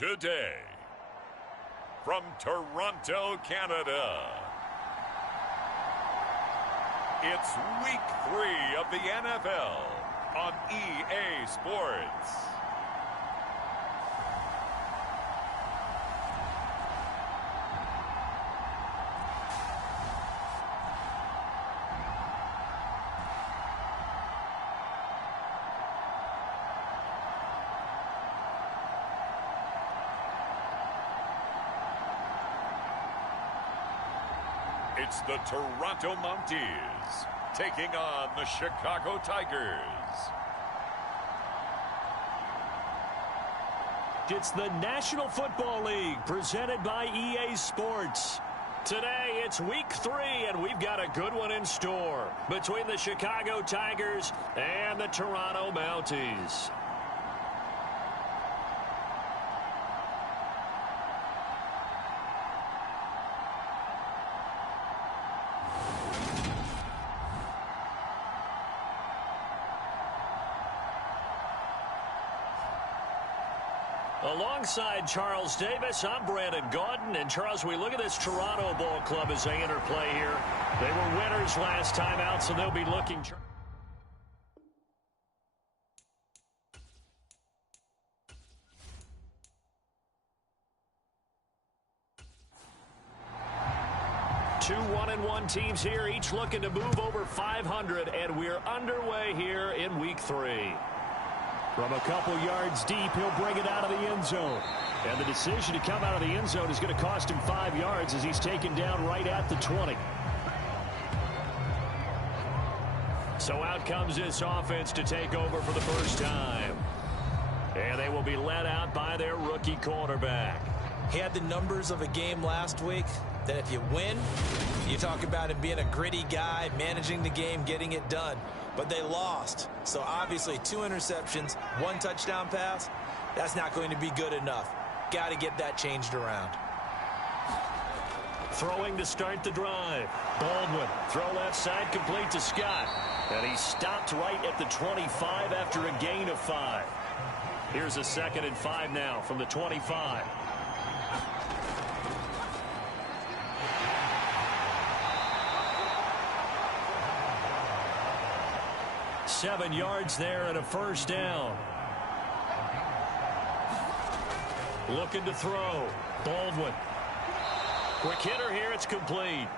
today. From Toronto, Canada, it's Week 3 of the NFL on EA Sports. It's the Toronto Mounties taking on the Chicago Tigers. It's the National Football League presented by EA Sports. Today it's Week 3 and we've got a good one in store between the Chicago Tigers and the Toronto Mounties. Alongside Charles Davis, I'm Brandon Gaudin. And Charles, we look at this Toronto ball club as they enter play here. They were winners last time out, so they'll be looking. Two 1-1 teams here, each looking to move over 500, and we're underway here in Week 3. From a couple yards deep, he'll bring it out of the end zone. And the decision to come out of the end zone is going to cost him 5 yards as he's taken down right at the 20. So out comes this offense to take over for the first time. And they will be led out by their rookie quarterback. He had the numbers of a game last week that if you win, you talk about him being a gritty guy, managing the game, getting it done. But they lost. So obviously 2 interceptions, 1 touchdown pass, that's not going to be good enough. Got to get that changed around. Throwing to start the drive. Baldwin, throw left side, complete to Scott. And he stopped right at the 25 after a gain of 5. Here's a 2nd and 5 now from the 25. Seven yards there and a first down. Looking to throw. Baldwin. Quick hitter here. It's complete.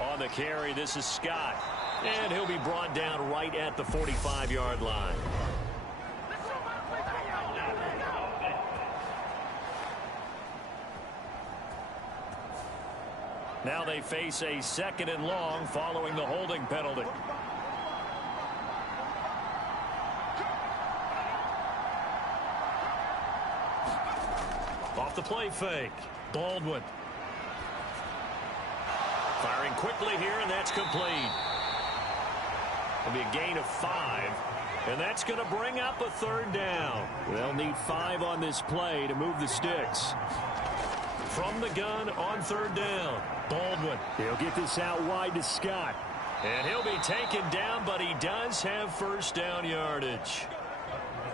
On the carry, this is Scott. And he'll be brought down right at the 45-yard line. Now they face a 2nd and long following the holding penalty. Off the play fake. Baldwin. Firing quickly here, and that's complete. It'll be a gain of 5. And that's going to bring up a 3rd down. They'll need 5 on this play to move the sticks. From the gun on 3rd down. Baldwin. He'll get this out wide to Scott. And he'll be taken down, but he does have first down yardage.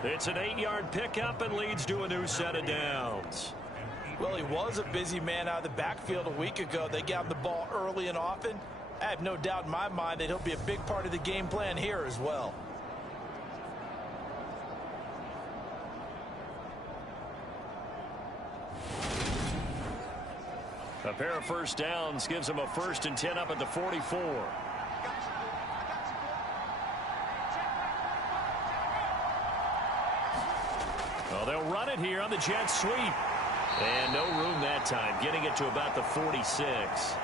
It's an 8-yard pickup and leads to a new set of downs. Well, he was a busy man out of the backfield a week ago. They got him the ball early and often. I have no doubt in my mind that he'll be a big part of the game plan here as well. A pair of first downs gives him a 1st and 10 up at the 44. Well, they'll run it here on the jet sweep. And no room that time, getting it to about the 46.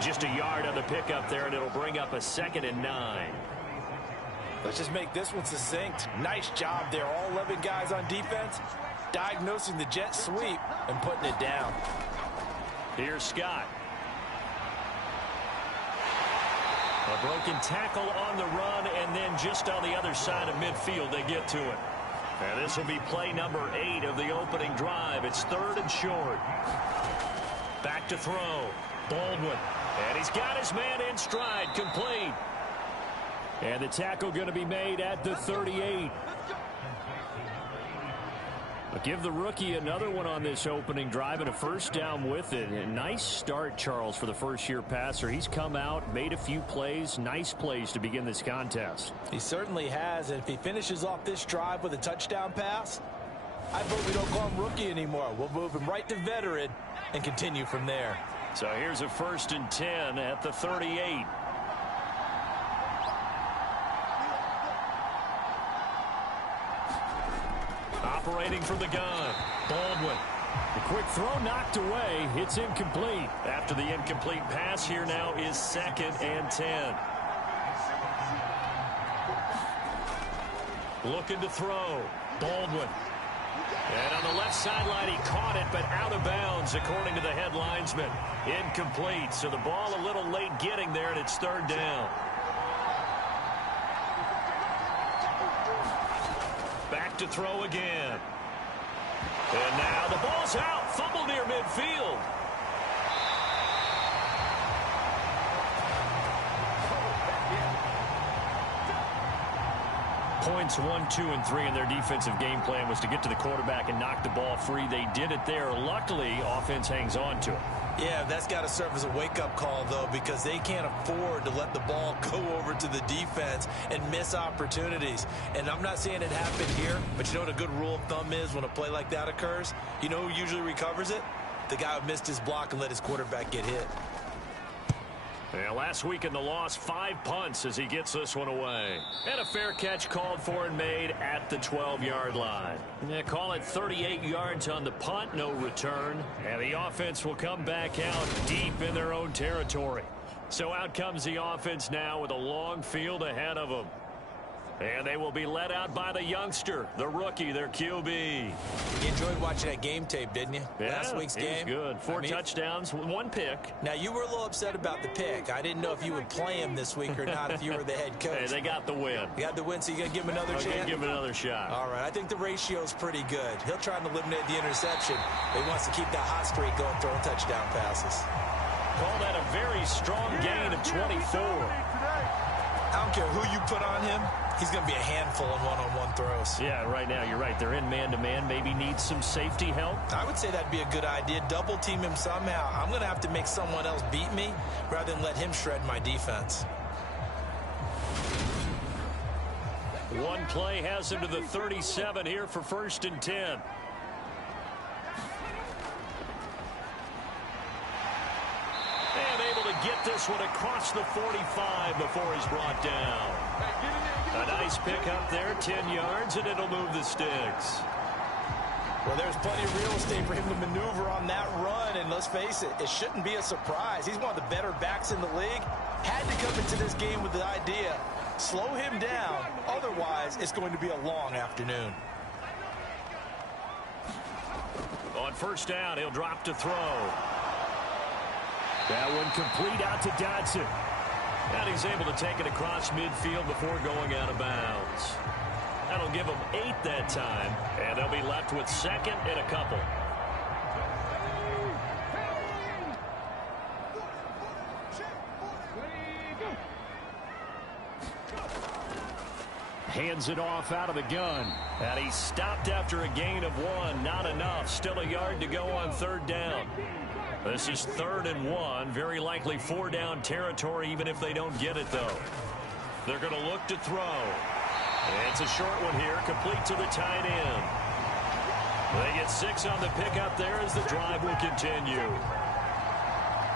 Just a yard on the pickup there, and it'll bring up a 2nd and 9. Let's just make this one succinct. Nice job there. All 11 guys on defense, diagnosing the jet sweep and putting it down. Here's Scott. A broken tackle on the run, and then just on the other side of midfield, they get to it. And this will be play number 8 of the opening drive. It's 3rd and short. Back to throw. Baldwin. And he's got his man in stride. Complete. And the tackle going to be made at the 38. I'll give the rookie another one on this opening drive and a first down with it. A nice start, Charles, for the first-year passer. He's come out, made a few plays, nice plays to begin this contest. He certainly has, and if he finishes off this drive with a touchdown pass, I vote we don't call him rookie anymore. We'll move him right to veteran and continue from there. So here's a 1st and 10 at the 38. Operating from the gun, Baldwin. The quick throw knocked away. It's incomplete. After the incomplete pass, here now is 2nd and 10. Looking to throw, Baldwin. And on the left sideline, he caught it, but out of bounds, according to the head linesman. Incomplete, so the ball a little late getting there, and it's 3rd down. Back to throw again. And now the ball's out. Fumble near midfield. Points 1, 2, and 3 in their defensive game plan was to get to the quarterback and knock the ball free. They did it there. Luckily, offense hangs on to it. Yeah, that's got to serve as a wake-up call, though, because they can't afford to let the ball go over to the defense and miss opportunities. And I'm not saying it happened here, but you know what a good rule of thumb is when a play like that occurs? You know who usually recovers it? The guy who missed his block and let his quarterback get hit. Yeah, last week in the loss, 5 punts as he gets this one away. And a fair catch called for and made at the 12-yard line. Yeah, call it 38 yards on the punt, no return. And the offense will come back out deep in their own territory. So out comes the offense now with a long field ahead of them. And they will be led out by the youngster, the rookie, their QB. You enjoyed watching that game tape, didn't you? Yeah, Last week's game. Good. 4 touchdowns, 1 pick. Now, you were a little upset about the pick. I didn't know if you would play him this week or not if you were the head coach. Hey, they got the win. You got the win, so you're going to give him another chance? I'm going to give him another shot. All right. I think the ratio's pretty good. He'll try and eliminate the interception, but he wants to keep that hot streak going, throwing touchdown passes. Call that a very strong gain of 24. I don't care who you put on him. He's going to be a handful in one-on-one throws. Yeah, right now, you're right. They're in man-to-man. Maybe needs some safety help. I would say that'd be a good idea. Double team him somehow. I'm going to have to make someone else beat me rather than let him shred my defense. One play has him to the 37 here for 1st and 10. Get this one across the 45 before he's brought down. A nice pick up there, 10 yards, and it'll move the sticks. Well, there's plenty of real estate for him to maneuver on that run, and let's face it, it shouldn't be a surprise. He's one of the better backs in the league. Had to come into this game with the idea, slow him down, otherwise it's going to be a long afternoon. On 1st down, he'll drop to throw. That one complete out to Dodson. And he's able to take it across midfield before going out of bounds. That'll give them 8 that time. And they'll be left with 2nd and a couple. Hands it off out of the gun. And he stopped after a gain of 1. Not enough. Still a yard to go on 3rd down. This is 3rd and 1. Very likely 4-down territory, even if they don't get it, though. They're going to look to throw. And it's a short one here, complete to the tight end. They get 6 on the pickup there as the drive will continue.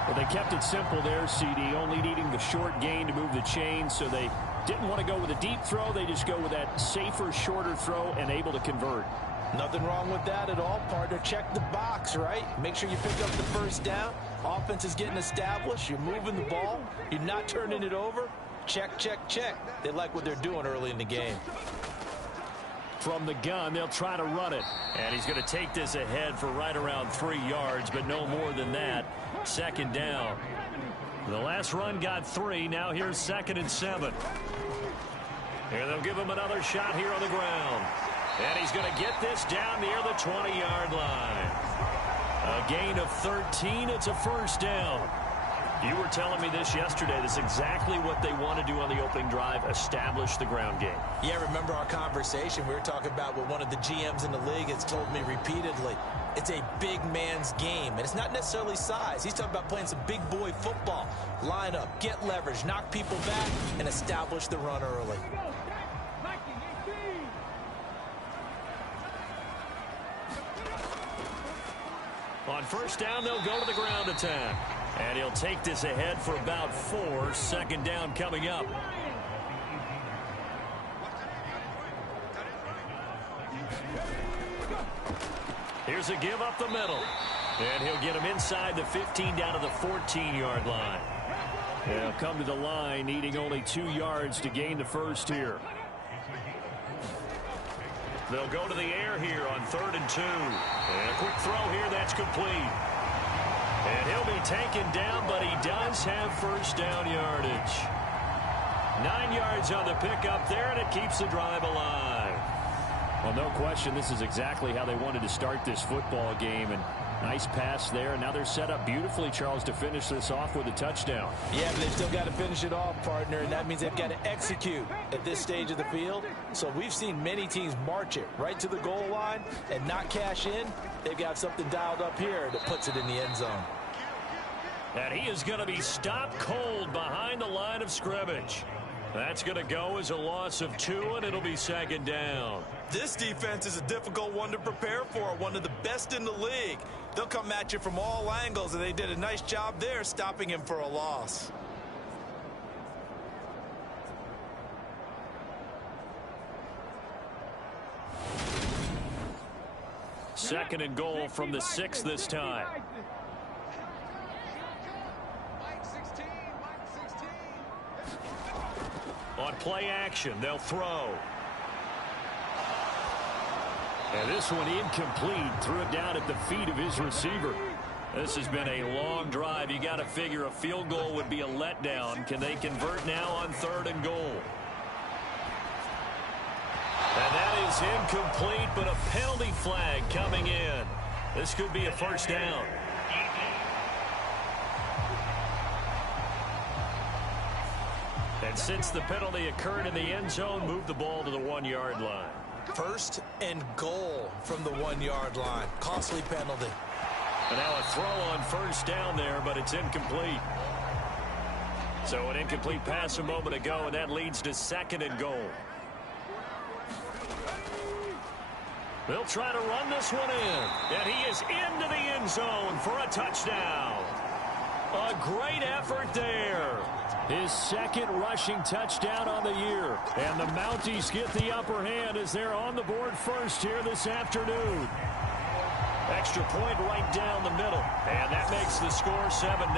Well, they kept it simple there, CD, only needing the short gain to move the chain, so they didn't want to go with a deep throw. They just go with that safer, shorter throw and able to convert. Nothing wrong with that at all, partner. Check the box, right? Make sure you pick up the 1st down. Offense is getting established. You're moving the ball. You're not turning it over. Check, check, check. They like what they're doing early in the game. From the gun, they'll try to run it. And he's going to take this ahead for right around 3 yards, but no more than that. 2nd down. The last run got 3. Now here's 2nd and 7. And they'll give him another shot here on the ground. And he's going to get this down near the 20-yard line. A gain of 13. It's a first down. You were telling me this yesterday. This is exactly what they want to do on the opening drive, establish the ground game. Yeah, remember our conversation? We were talking about what one of the GMs in the league has told me repeatedly. It's a big man's game, and it's not necessarily size. He's talking about playing some big boy football. Line up, get leverage, knock people back, and establish the run early. On first down, they'll go to the ground attack. And he'll take this ahead for about 4. Second down coming up. Here's a give up the middle. And he'll get him inside the 15 down to the 14-yard line. They'll come to the line needing only 2 yards to gain the first here. They'll go to the air here on 3rd and 2. And a quick throw here that's complete. And he'll be taken down, but he does have first down yardage. 9 yards on the pickup there, and it keeps the drive alive. Well, no question, this is exactly how they wanted to start this football game. And nice pass there. And now they're set up beautifully, Charles, to finish this off with a touchdown. Yeah, but they've still got to finish it off, partner, and that means they've got to execute at this stage of the field. So we've seen many teams march it right to the goal line and not cash in. They've got something dialed up here that puts it in the end zone. And he is going to be stopped cold behind the line of scrimmage. That's going to go as a loss of 2, and it'll be second down. This defense is a difficult one to prepare for, one of the best in the league. They'll come at you from all angles, and they did a nice job there stopping him for a loss. Second and goal from the 6 this time. On play action, they'll throw. And this one incomplete. Threw it down at the feet of his receiver. This has been a long drive. You got to figure a field goal would be a letdown. Can they convert now on 3rd and goal? And that is incomplete, but a penalty flag coming in. This could be a first down. And since the penalty occurred in the end zone, move the ball to the 1-yard line. 1st and goal from the 1-yard line. Costly penalty. And now a throw on first down there, but it's incomplete. So an incomplete pass a moment ago, and that leads to 2nd and goal. They'll try to run this one in. And he is into the end zone for a touchdown. A great effort there. His 2nd rushing touchdown on the year. And the Mounties get the upper hand as they're on the board first here this afternoon. Extra point right down the middle. And that makes the score 7-0.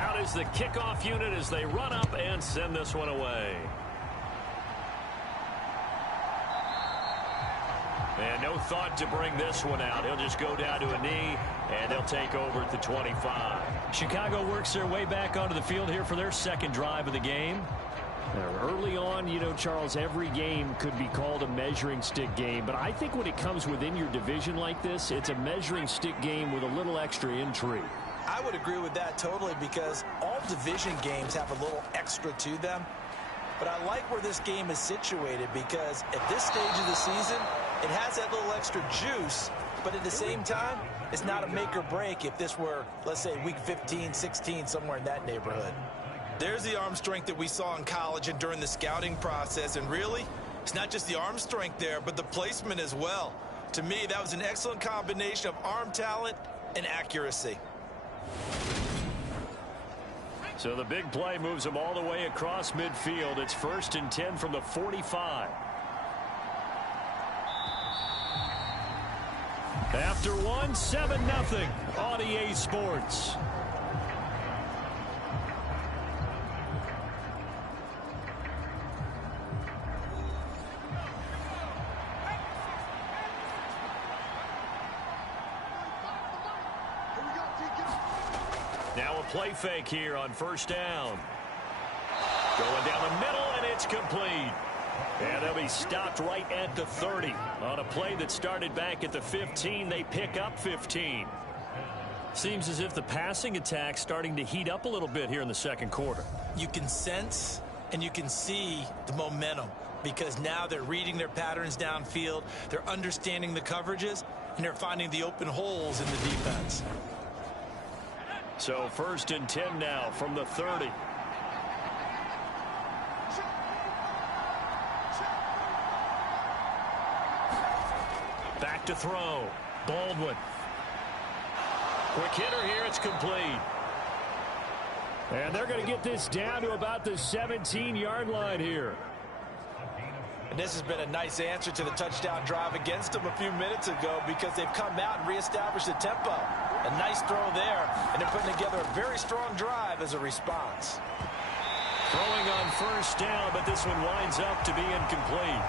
Out is the kickoff unit as they run up and send this one away. And no thought to bring this one out. He'll just go down to a knee, and they'll take over at the 25. Chicago works their way back onto the field here for their 2nd drive of the game. Early on, you know, Charles, every game could be called a measuring stick game. But I think when it comes within your division like this, it's a measuring stick game with a little extra intrigue. I would agree with that totally because all division games have a little extra to them. But I like where this game is situated because at this stage of the season, it has that little extra juice, but at the same time, it's not a make or break if this were, let's say, week 15, 16, somewhere in that neighborhood. There's the arm strength that we saw in college and during the scouting process, and really, it's not just the arm strength there, but the placement as well. To me, that was an excellent combination of arm talent and accuracy. So the big play moves them all the way across midfield. It's 1st and 10 from the 45. After 1, 7-0 on EA Sports. Now a play fake here on first down. Going down the middle, and it's complete. And they'll be stopped right at the 30. On a play that started back at the 15, they pick up 15. Seems as if the passing attack's starting to heat up a little bit here in the second quarter. You can sense and you can see the momentum because now they're reading their patterns downfield, they're understanding the coverages, and they're finding the open holes in the defense. So 1st and 10 now from the 30. Back to throw. Baldwin. Quick hitter here. It's complete. And they're going to get this down to about the 17-yard line here. And this has been a nice answer to the touchdown drive against them a few minutes ago because they've come out and reestablished the tempo. A nice throw there, and they're putting together a very strong drive as a response. Throwing on 1st down, but this one winds up to be incomplete.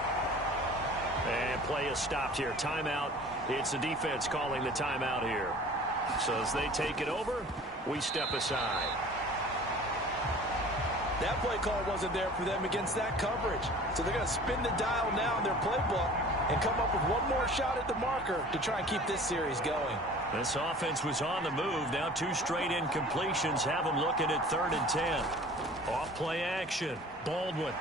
And play is stopped here. Timeout. It's the defense calling the timeout here. So as they take it over, we step aside. That play call wasn't there for them against that coverage. So they're going to spin the dial now in their playbook and come up with one more shot at the marker to try and keep this series going. This offense was on the move. Now 2 straight incompletions have them looking at 3rd and 10. Off play action. Baldwin.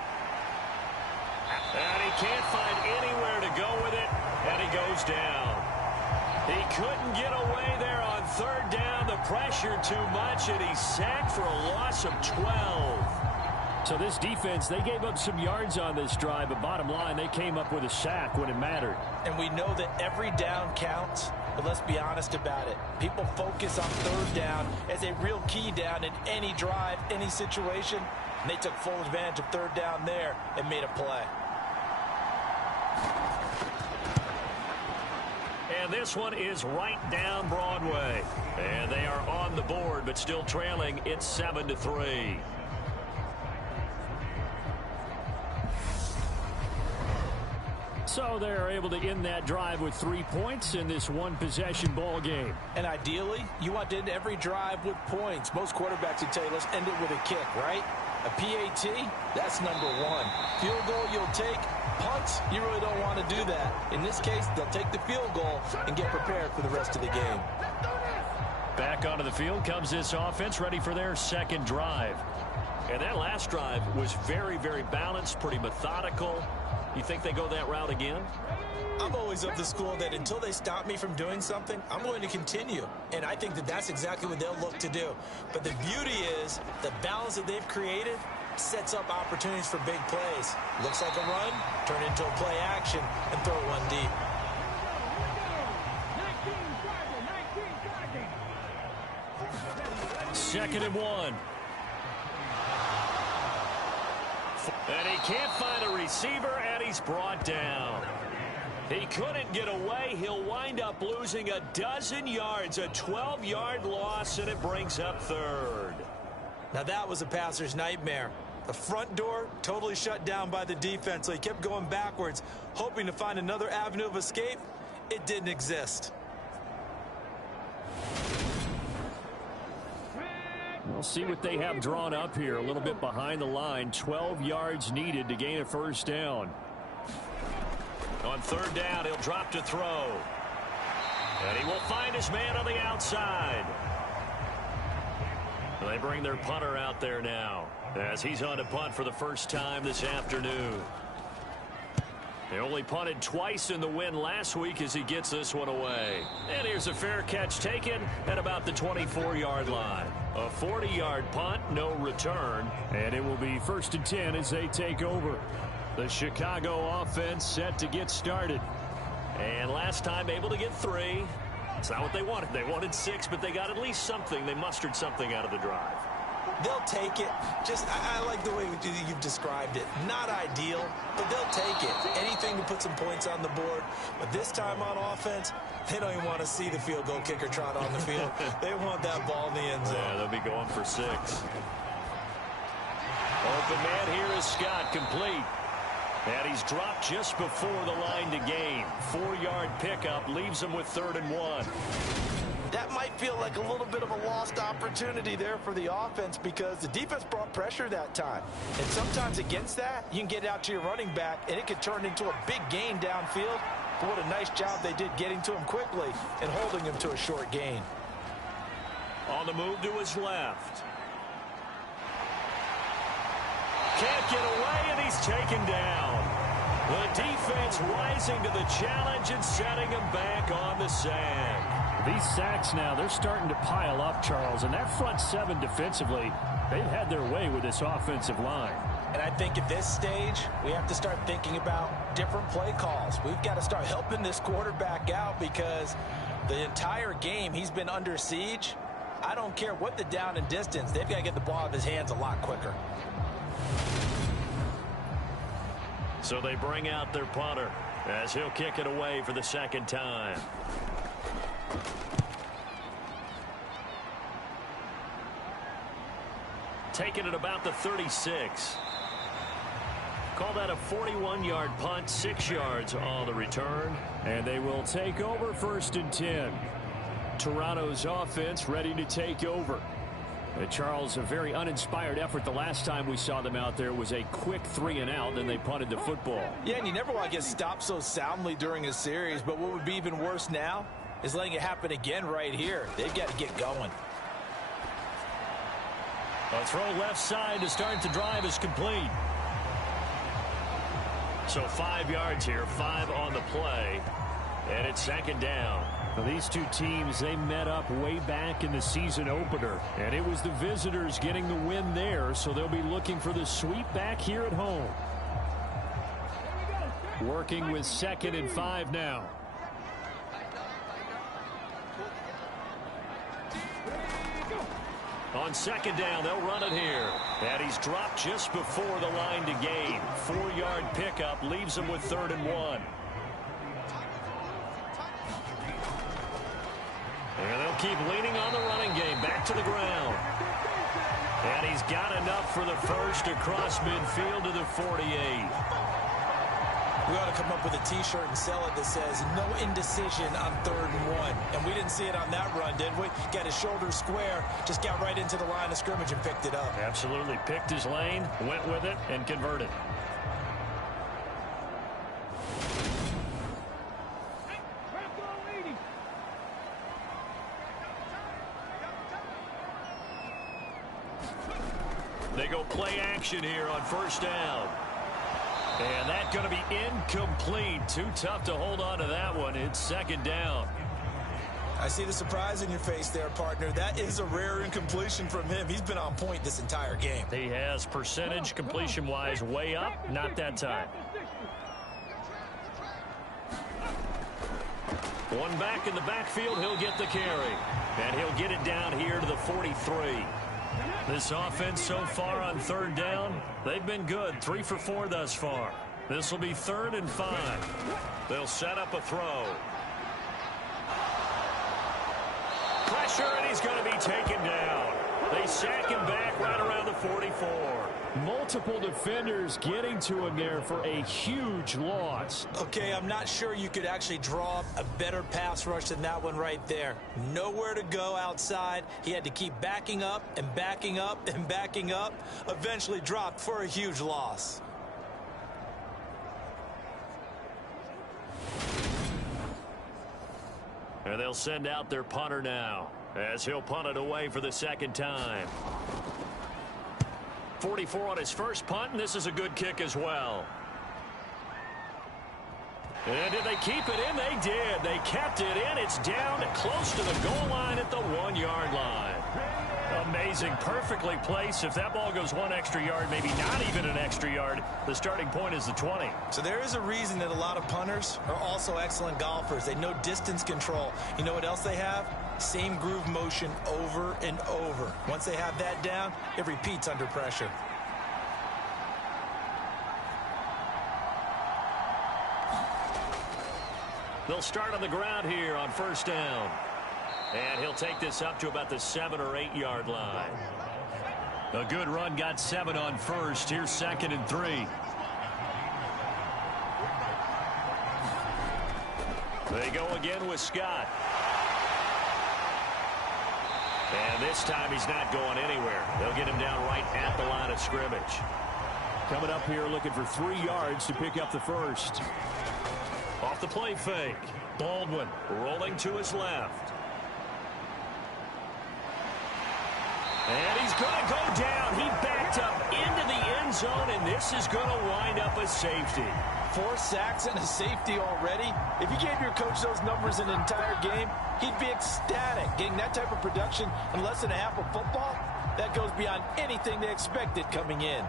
And he can't find anywhere to go with it, and he goes down. He couldn't get away there on 3rd down. The pressure too much, and he's sacked for a loss of 12. So this defense, they gave up some yards on this drive, but bottom line, they came up with a sack when it mattered. And we know that every down counts, but let's be honest about it. People focus on 3rd down as a real key down in any drive, any situation, and they took full advantage of 3rd down there and made a play. And this one is right down Broadway. And they are on the board, but still trailing. It's 7-3. So they're able to end that drive with 3 points in this one-possession ball game. And ideally, you want to end every drive with points. Most quarterbacks would tell you, let's end it with a kick, right? A PAT, that's number 1. Field goal you'll take. Punts, you really don't want to do that. In this case, they'll take the field goal and get prepared for the rest of the game. Back onto the field comes this offense, ready for their second drive. And that last drive was very, very balanced, pretty methodical. You think they go that route again? I'm always of the school that until they stop me from doing something, I'm going to continue. And I think that that's exactly what they'll look to do. But the beauty is the balance that they've created sets up opportunities for big plays. Looks like a run, turn into a play action, and throw one deep. Second and 1. And he can't find a receiver, and he's brought down. He couldn't get away. He'll wind up losing a dozen yards, a 12-yard loss, and it brings up 3rd. Now that was a passer's nightmare. The front door totally shut down by the defense, so he kept going backwards, hoping to find another avenue of escape. It didn't exist. We'll see what they have drawn up here. A little bit behind the line. 12 yards needed to gain a 1st down. On 3rd down, he'll drop to throw. And he will find his man on the outside. They bring their punter out there now as he's on to punt for the first time this afternoon. They only punted twice in the win last week as he gets this one away. And here's a fair catch taken at about the 24-yard line. A 40-yard punt, no return. And it will be 1st and 10 as they take over. The Chicago offense set to get started. And last time able to get 3. It's not what they wanted. They wanted 6, but they got at least something. They mustered something out of the drive. They'll take it. I like the way you've described it. Not ideal, but they'll take it. Anything to put some points on the board. But this time on offense, they don't even want to see the field goal kicker trot on the field. They want that ball in the end zone. Yeah, they'll be going for 6. Open man here is Scott, complete. And he's dropped just before the line to gain. 4-yard pickup leaves him with 3rd and 1. that might feel like a little bit of a lost opportunity there for the offense because the defense brought pressure that time. And sometimes against that, you can get out to your running back, and it could turn into a big gain downfield. But what a nice job they did getting to him quickly and holding him to a short gain. On the move to his left. Can't get away, and he's taken down. The defense rising to the challenge and setting him back on the sack. These sacks now, they're starting to pile up, Charles. And that front seven defensively, they've had their way with this offensive line. And I think at this stage, we have to start thinking about different play calls. We've got to start helping this quarterback out because the entire game he's been under siege. I don't care what the down and distance. They've got to get the ball out of his hands a lot quicker. So they bring out their punter as he'll kick it away for the second time. Taking it about the 36. Call that a 41-yard punt, 6 yards on the return. And they will take over 1st and 10. Toronto's offense ready to take over. And Charles, a very uninspired effort. The last time we saw them out there was a quick 3-and-out, then they punted the football. Yeah, and you never want to get stopped so soundly during a series, but what would be even worse now is letting it happen again right here. They've got to get going. A throw left side to start the drive is complete. So 5 yards here, 5 on the play, and it's 2nd down. Now, these two teams, they met up way back in the season opener, and it was the visitors getting the win there, so they'll be looking for the sweep back here at home. Working with 2nd and 5 now. On 2nd down, they'll run it here. And he's dropped just before the line to gain. 4-yard pickup leaves him with 3rd and 1. And they'll keep leaning on the running game. Back to the ground. And he's got enough for the first across midfield to the 48. We ought to come up with a T-shirt and sell it that says no indecision on 3rd and 1. And we didn't see it on that run, did we? Got his shoulders square, just got right into the line of scrimmage and picked it up. Absolutely. Picked his lane, went with it, and converted. They go play action here on 1st down. And that's going to be incomplete. Too tough to hold on to that one. It's 2nd down. I see the surprise in your face there, partner. That is a rare incompletion from him. He's been on point this entire game. He has percentage completion-wise way up. Not that time. One back in the backfield. He'll get the carry. And he'll get it down here to the 43. This offense so far on 3rd down, they've been good. 3 for 4 thus far. This will be 3rd and 5. They'll set up a throw. Pressure, and he's going to be taken down. They sack him back right around the 44. Multiple defenders getting to him there for a huge loss. Okay, I'm not sure you could actually draw up a better pass rush than that one right there. Nowhere to go outside. He had to keep backing up and backing up and backing up. Eventually dropped for a huge loss. And they'll send out their punter now as he'll punt it away for the 2nd time. 44 on his first punt, and this is a good kick as well. And did they keep it in? They did. They kept it in. It's down close to the goal line at the 1-yard line. Amazing. Perfectly placed. If that ball goes 1 extra yard, maybe not even an extra yard, the starting point is the 20. So there is a reason that a lot of punters are also excellent golfers. They know distance control. You know what else they have? Same groove motion over and over. Once they have that down, it repeats under pressure. They'll start on the ground here on 1st down. And he'll take this up to about the 7 or 8 yard line. A good run, got 7 on 1st. Here's 2nd and 3. They go again with Scott. And this time he's not going anywhere. They'll get him down right at the line of scrimmage. Coming up here looking for 3 yards to pick up the first. Off the play fake. Baldwin rolling to his left. And he's going to go down. He backed up into the end zone, and this is going to wind up a safety. 4 sacks and a safety already. If you gave your coach those numbers in an entire game, he'd be ecstatic. Getting that type of production in less than a half of football, that goes beyond anything they expected coming in.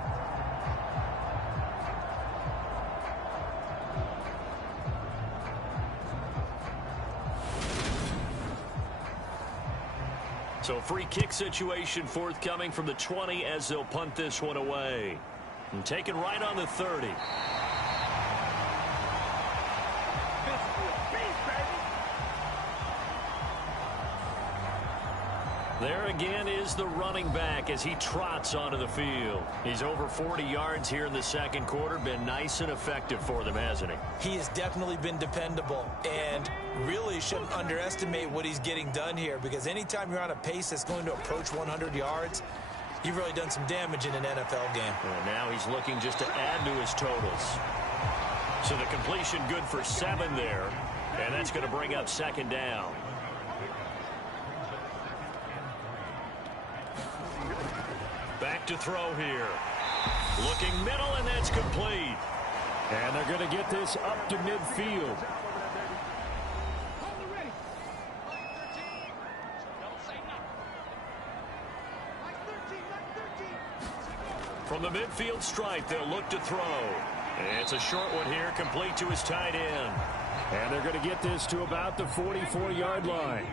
So free kick situation forthcoming from the 20 as they'll punt this one away. And taken right on the 30. There again is the running back as he trots onto the field. He's over 40 yards here in the second quarter. Been nice and effective for them, hasn't he? He has definitely been dependable, and really shouldn't underestimate what he's getting done here, because anytime you're on a pace that's going to approach 100 yards, you've really done some damage in an NFL game. And now he's looking just to add to his totals. So the completion good for 7 there, and that's going to bring up second down. Back to throw here. Looking middle, and that's complete. And they're going to get this up to midfield. From the midfield stripe, they'll look to throw. And it's a short one here, complete to his tight end. And they're going to get this to about the 44-yard line.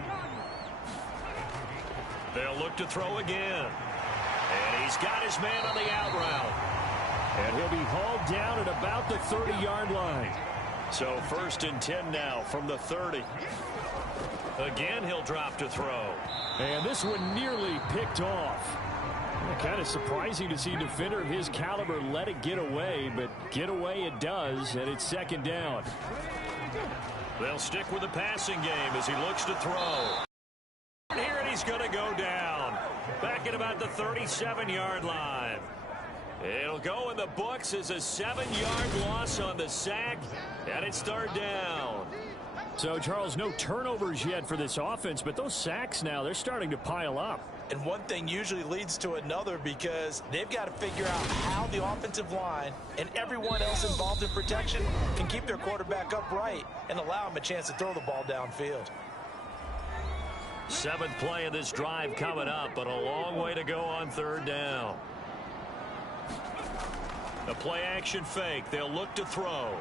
They'll look to throw again. And he's got his man on the out route. And he'll be hauled down at about the 30-yard line. So 1st and 10 now from the 30. Again, he'll drop to throw. And this one nearly picked off. Kind of surprising to see a defender of his caliber let it get away, but get away it does, and it's second down. They'll stick with the passing game as he looks to throw. Here, and he's going to go down. Back at about the 37-yard line. It'll go in the books as a 7-yard loss on the sack, and it's 3rd down. So, Charles, no turnovers yet for this offense, but those sacks now, they're starting to pile up. And one thing usually leads to another, because they've got to figure out how the offensive line and everyone else involved in protection can keep their quarterback upright and allow him a chance to throw the ball downfield. 7th play of this drive coming up, but a long way to go on 3rd down. The play action fake. They'll look to throw.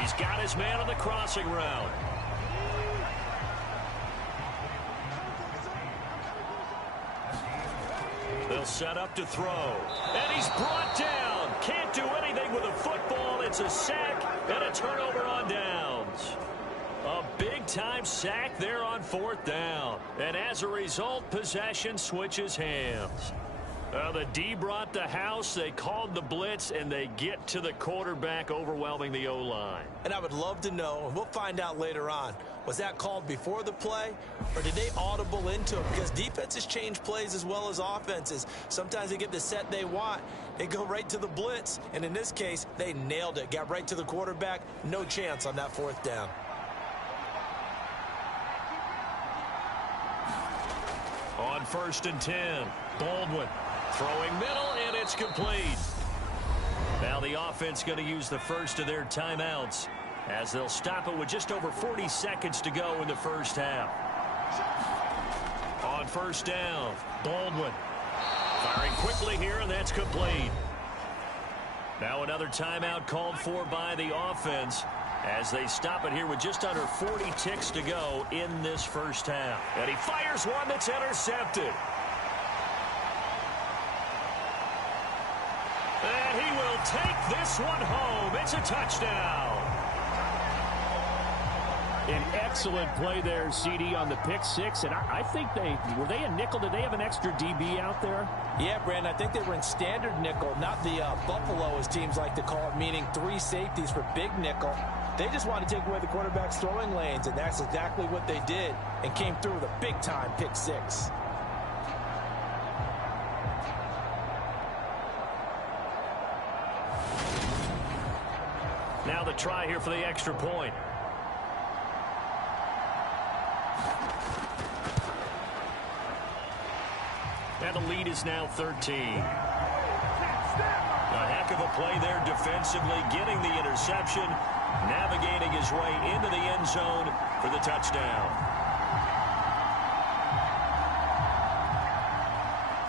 He's got his man on the crossing route. They'll set up to throw. And he's brought down. Can't do anything with a football. It's a sack and a turnover on downs. A big-time sack there on 4th down. And as a result, possession switches hands. The D brought the house. They called the blitz, and they get to the quarterback, overwhelming the O-line. And I would love to know, and we'll find out later on, was that called before the play, or did they audible into it? Because defenses change plays as well as offenses. Sometimes they get the set they want. They go right to the blitz, and in this case, they nailed it. Got right to the quarterback. No chance on that 4th down. On 1st and 10, Baldwin throwing middle, and it's complete. Now the offense going to use the first of their timeouts as they'll stop it with just over 40 seconds to go in the first half. On 1st down, Baldwin firing quickly here, and that's complete. Now another timeout called for by the offense as they stop it here with just under 40 ticks to go in this first half. And he fires one that's intercepted. And he will take this one home. It's a touchdown. An excellent play there, CD, on the pick six. And I think were they a nickel? Did they have an extra DB out there? Yeah, Brandon, I think they were in standard nickel, not the Buffalo, as teams like to call it, meaning 3 safeties for big nickel. They just want to take away the quarterback's throwing lanes, and that's exactly what they did and came through with a big-time pick six. Now the try here for the extra point. And the lead is now 13. A heck of a play there defensively, getting the interception, navigating his way into the end zone for the touchdown.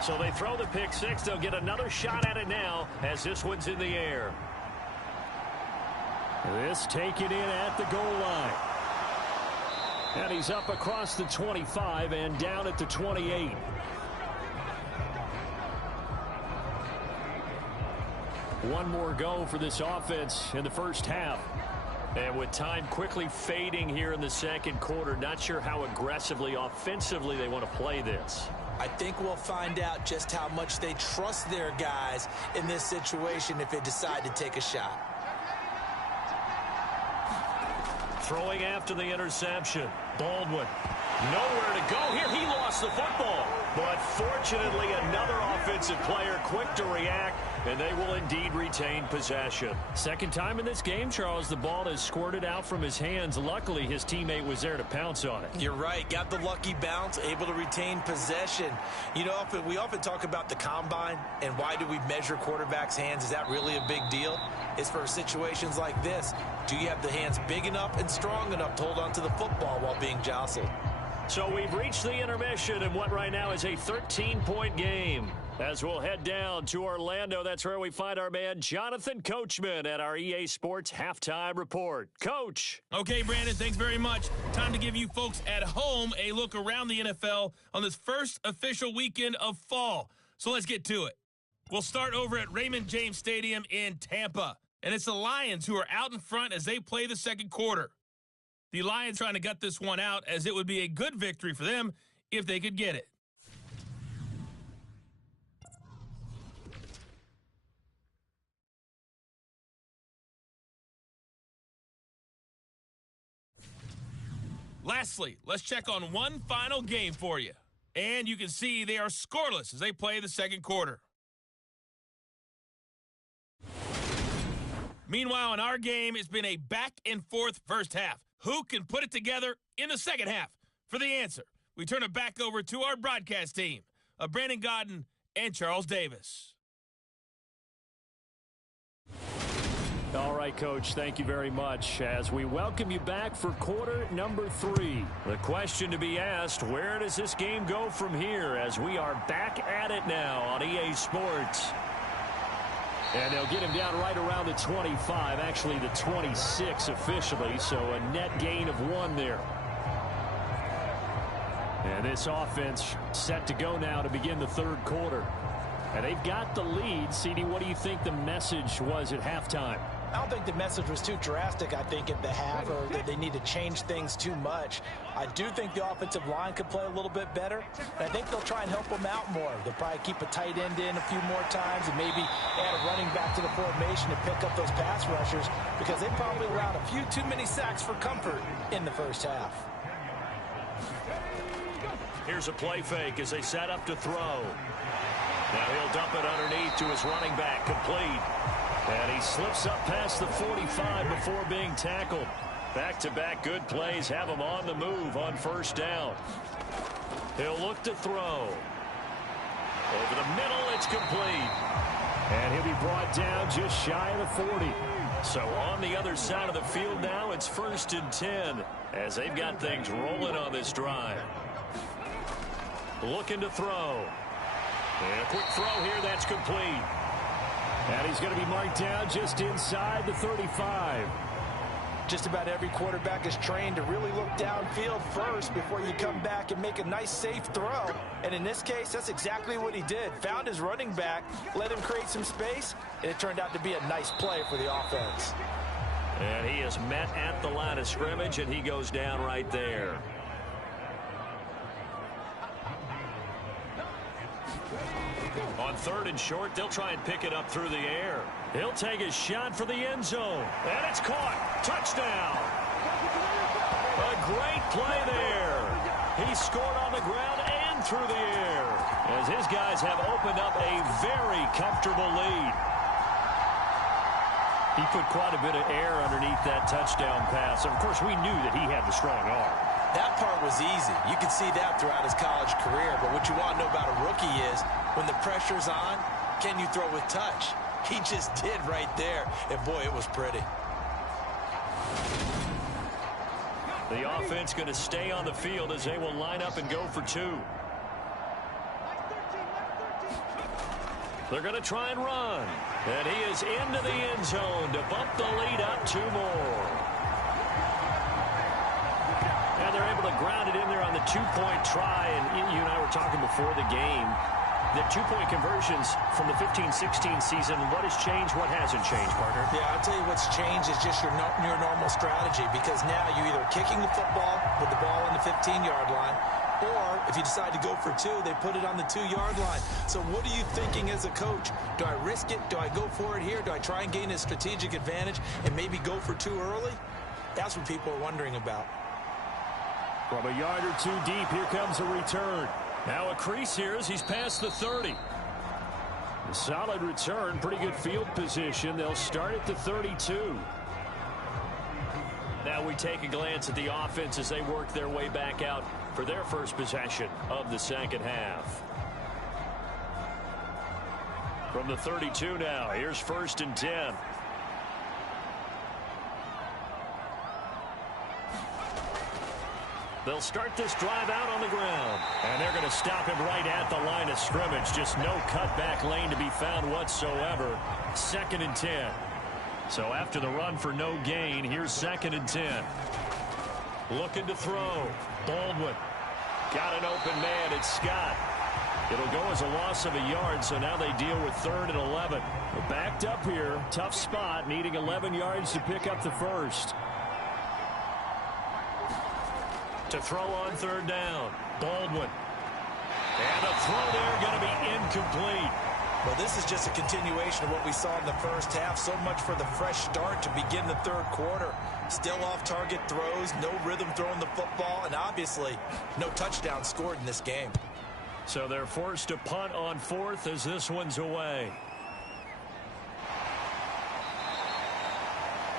So they throw the pick six. They'll get another shot at it now as this one's in the air. This taken in at the goal line. And he's up across the 25 and down at the 28. One more go for this offense in the first half. And with time quickly fading here in the second quarter, not sure how aggressively, offensively they want to play this. I think we'll find out just how much they trust their guys in this situation if they decide to take a shot. Throwing after the interception. Baldwin. Nowhere to go here. He lost the football. But fortunately, another offensive player quick to react, and they will indeed retain possession. Second time in this game, Charles, the ball has squirted out from his hands. Luckily, his teammate was there to pounce on it. You're right. Got the lucky bounce, able to retain possession. You know, we often talk about the combine and why do we measure quarterbacks' hands. Is that really a big deal? It's for situations like this. Do you have the hands big enough and strong enough to hold on to the football while being jostled? So we've reached the intermission in what right now is a 13-point game. As we'll head down to Orlando, that's where we find our man Jonathan Coachman at our EA Sports Halftime Report. Coach. Okay, Brandon, thanks very much. Time to give you folks at home a look around the NFL on this first official weekend of fall. So let's get to it. We'll start over at Raymond James Stadium in Tampa. And it's the Lions who are out in front as they play the second quarter. The Lions trying to gut this one out as it would be a good victory for them if they could get it. Lastly, let's check on one final game for you. And you can see they are scoreless as they play the second quarter. Meanwhile, in our game, it's been a back-and-forth first half. Who can put it together in the second half? For the answer, we turn it back over to our broadcast team of Brandon Godden and Charles Davis. All right, Coach, thank you very much as we welcome you back for quarter number 3. The question to be asked, where does this game go from here as we are back at it now on EA Sports? And they'll get him down right around the 25, actually the 26 officially, so a net gain of 1 there. And this offense set to go now to begin the third quarter. And they've got the lead. CD, what do you think the message was at halftime? I don't think the message was too drastic, I think, at the half, or that they need to change things too much. I do think the offensive line could play a little bit better, and I think they'll try and help them out more. They'll probably keep a tight end in a few more times and maybe add a running back to the formation to pick up those pass rushers because they probably allowed a few too many sacks for comfort in the first half. Here's a play fake as they set up to throw. Now he'll dump it underneath to his running back, complete. And he slips up past the 45 before being tackled. Back-to-back good plays have him on the move on first down. He'll look to throw. Over the middle, it's complete. And he'll be brought down just shy of the 40. So on the other side of the field now, it's 1st and 10 as they've got things rolling on this drive. Looking to throw. And a quick throw here, that's complete. And he's going to be marked down just inside the 35. Just about every quarterback is trained to really look downfield first before you come back and make a nice, safe throw. And in this case, that's exactly what he did. Found his running back, let him create some space, and it turned out to be a nice play for the offense. And he is met at the line of scrimmage, and he goes down right there. On 3rd and short, they'll try and pick it up through the air. He'll take a shot for the end zone. And it's caught. Touchdown. A great play there. He scored on the ground and through the air, as his guys have opened up a very comfortable lead. He put quite a bit of air underneath that touchdown pass. Of course, we knew that he had the strong arm. That part was easy. You could see that throughout his college career. But what you want to know about a rookie is when the pressure's on, can you throw with touch? He just did right there. And, boy, it was pretty. The offense going to stay on the field as they will line up and go for 2. They're going to try and run. And he is into the end zone to bump the lead up 2 more. And they're able to ground it in there on the 2-point try. And you and I were talking before the game. The 2-point conversions from the 15-16 season, what has changed, what hasn't changed, partner? Yeah, I'll tell you what's changed is just your normal strategy, because now you're either kicking the football with the ball on the 15-yard line, or if you decide to go for 2, they put it on the 2-yard line. So what are you thinking as a coach? Do I risk it? Do I go for it here? Do I try and gain a strategic advantage and maybe go for 2 early? That's what people are wondering about. From a yard or 2 deep, here comes a return. Now a crease here as he's past the 30. A solid return, pretty good field position. They'll start at the 32. Now we take a glance at the offense as they work their way back out for their first possession of the second half. From the 32 now, here's 1st and 10. They'll start this drive out on the ground. And they're going to stop him right at the line of scrimmage. Just no cutback lane to be found whatsoever. 2nd and 10. So after the run for no gain, here's 2nd and 10. Looking to throw. Baldwin. Got an open man. It's Scott. It'll go as a loss of a yard, so now they deal with 3rd and 11. We're backed up here. Tough spot, needing 11 yards to pick up the first. To throw on 3rd down. Baldwin. And a throw there going to be incomplete. Well, this is just a continuation of what we saw in the first half. So much for the fresh start to begin the 3rd quarter. Still off-target throws, no rhythm throwing the football, and obviously no touchdown scored in this game. So they're forced to punt on 4th as this one's away.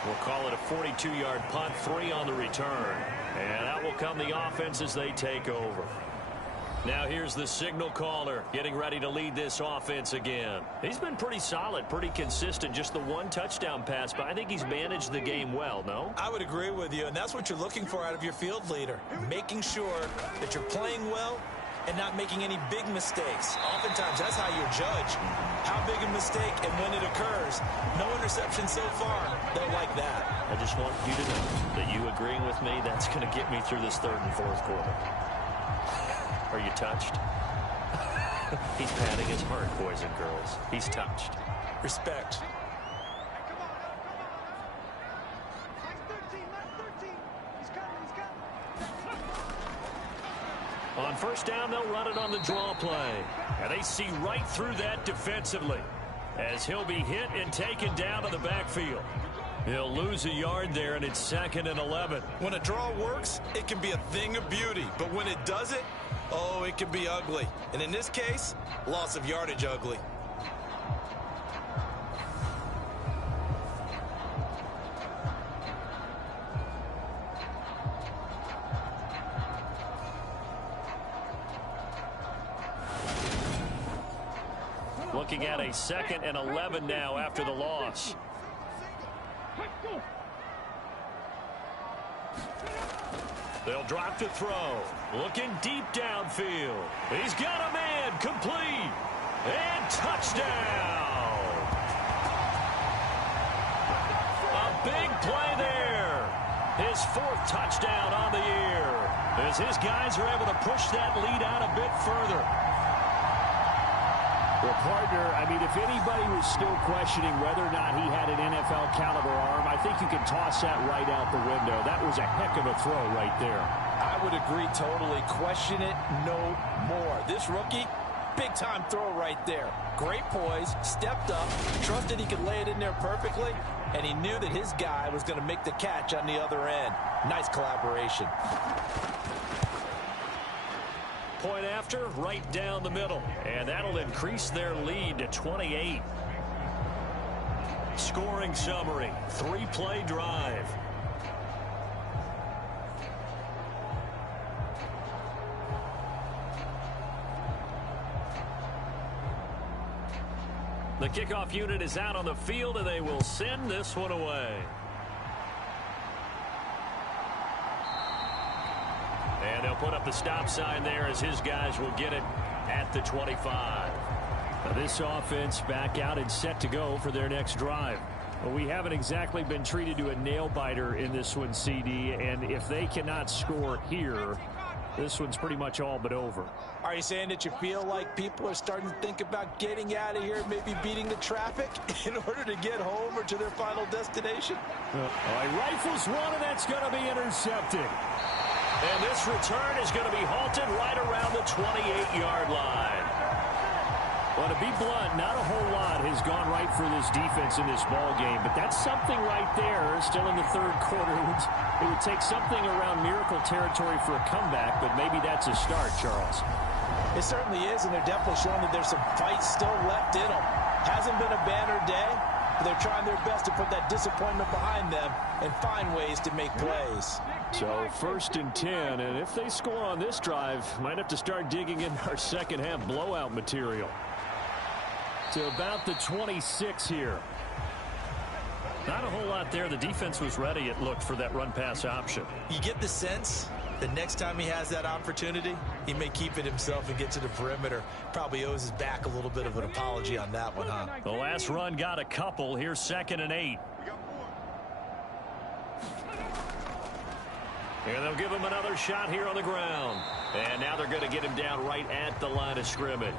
We'll call it a 42-yard punt, 3 on the return. And out will come the offense as they take over. Now here's the signal caller getting ready to lead this offense again. He's been pretty solid, pretty consistent, just the 1 touchdown pass, but I think he's managed the game well, no? I would agree with you, and that's what you're looking for out of your field leader, making sure that you're playing well and not making any big mistakes. Oftentimes, that's how you judge how big a mistake and when it occurs. No interception so far. They'll like that. I just want you to know that you agreeing with me, that's going to get me through this 3rd and 4th quarter. Are you touched? He's patting his heart, boys and girls. He's touched. Respect. On 1st down, they'll run it on the draw play. And they see right through that defensively as he'll be hit and taken down to the backfield. He'll lose a yard there, and it's 2nd and 11. When a draw works, it can be a thing of beauty. But when it doesn't, oh, it can be ugly. And in this case, loss of yardage ugly. Looking at a 2nd and 11 now after the loss. They'll drop to throw. Looking deep downfield. He's got a man. Complete. And touchdown. A big play there. His 4th touchdown on the year. As his guys are able to push that lead out a bit further. Well, partner, I mean, if anybody was still questioning whether or not he had an NFL caliber arm, I think you can toss that right out the window. That was a heck of a throw right there. I would agree totally. Question it no more. This rookie, Big-time throw right there. Great poise, stepped up, trusted he could lay it in there perfectly, and he knew that his guy was going to make the catch on the other end. Nice collaboration. Point after, right down the middle. And that'll increase their lead to 28. Scoring summary, 3-play drive. The kickoff unit is out on the field, and they will send this one away. And they'll put up the stop sign there as his guys will get it at the 25. Now this offense back out and set to go for their next drive. Well, we haven't exactly been treated to a nail-biter in this one, CD, and if they cannot score here, this one's pretty much all but over. Are you saying that you feel like people are starting to think about getting out of here, maybe beating the traffic in order to get home or to their final destination? He rifles one, and that's going to be intercepted. And this return is going to be halted right around the 28-yard line. Well, to be blunt, not a whole lot has gone right for this defense in this ball game, but that's something right there. Still in the third quarter. It would take something around miracle territory for a comeback, but maybe that's a start, Charles. It certainly is, and they're definitely showing that there's some fight still left in them. Hasn't been a banner day, but they're trying their best to put that disappointment behind them and find ways to make plays. So 1st and 10, and if they score on this drive, might have to start digging in our second half blowout material. To about the 26 here. Not a whole lot there. The defense was ready, it looked, for that run-pass option. You get the sense that next time he has that opportunity, he may keep it himself and get to the perimeter. Probably owes his back a little bit of an apology on that one, huh? The last run got a couple. Here's 2nd and 8. And they'll give him another shot here on the ground. And now they're going to get him down right at the line of scrimmage.